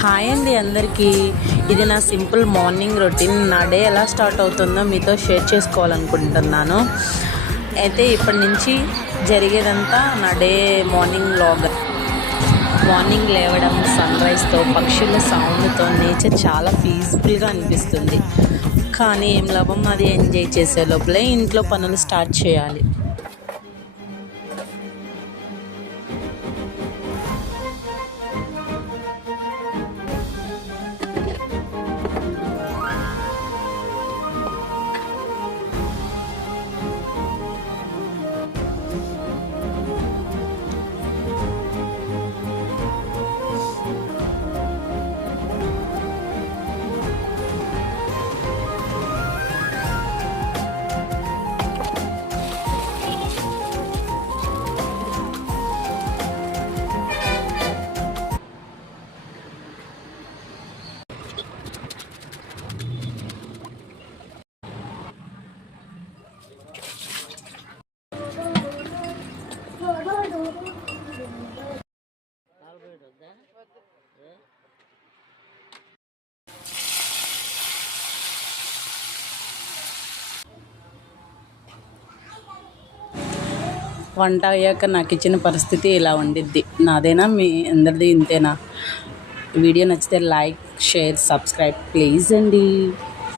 Hi అండి అందరికీ. ఇది నా సింపుల్ మార్నింగ్ రొటీన్. నా డే ఎలా స్టార్ట్ అవుతుందో మీతో షేర్ చేసుకోవాలనుకుంటున్నాను. అయితే ఇప్పటి నుంచి జరిగేదంతా నా డే మార్నింగ్ వ్లాగ్. మార్నింగ్ లేవడం, సన్రైజ్తో, పక్షుల సౌండ్తో నేచర్ చాలా పీస్ఫుల్గా అనిపిస్తుంది. కానీ ఏం లాభం, అది ఎంజాయ్ చేసే లోపలే ఇంట్లో పనులు స్టార్ట్ చేయాలి. వంట అయ్యాక నాకు ఇచ్చిన పరిస్థితి ఇలా ఉండిద్ది. నాదేనా, మీ అందరిది ఇంతేనా? వీడియో నచ్చితే లైక్, షేర్, సబ్స్క్రైబ్ ప్లీజ్ అండి.